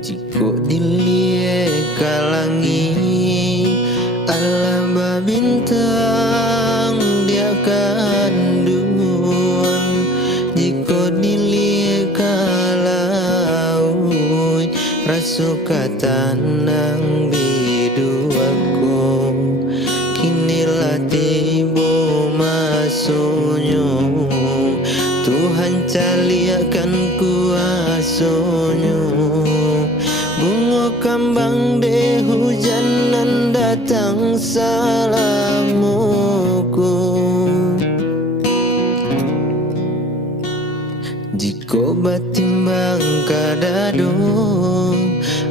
Jiko dilie kalangi ala babintang dia kanduan. Jiko dilie kalau rasuka tanang biduaku kinilah tibo masonyo Tuhan caliakan kuasonyo bunga kambang de hujanan datang salamuku. Jiko batimbang kadado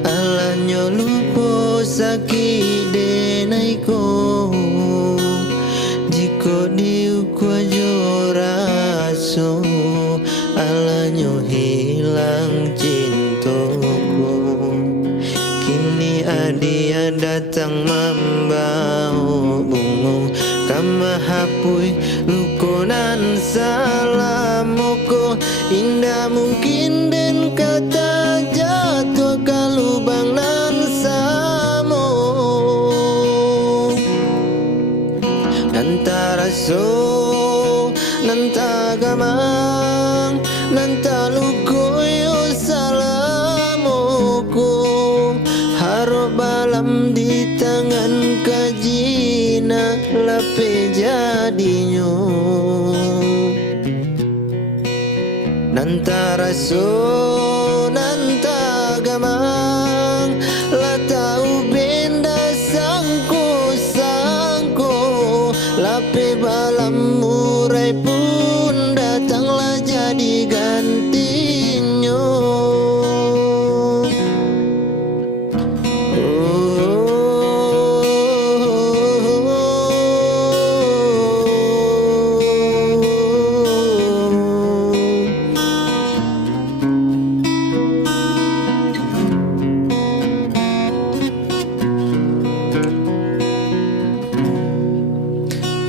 alanyo lupo sakit denaiko. Jiko diukwa joraso alanyo hilang cintaku. Kini adia datang membawa bunga kama hapui lukonan salamuku. Indah mungkin den kata jatuh ke lubang nan samo antara so nanta gamang nanta lukoyo salamuku haro balam di tangan kajina lape jadinyo nanta raso nanta gamang latau benda sangko sangko lape balam murai pun datanglah jadi gantinya.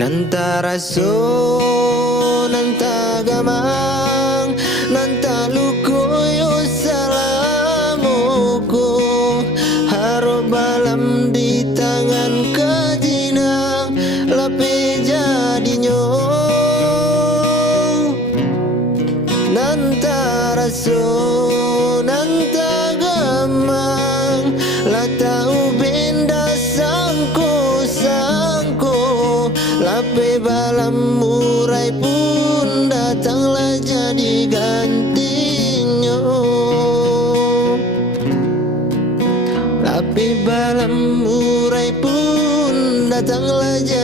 Nanta raso nanta gamang nanta lukoyo salamuku haro balam di tangan kajina lape jadinyo nanta raso nanta gamang latau benda sangko sangko lape balam murai pun datanglah jadi gantinya. Lape balam murai pun datanglah jadi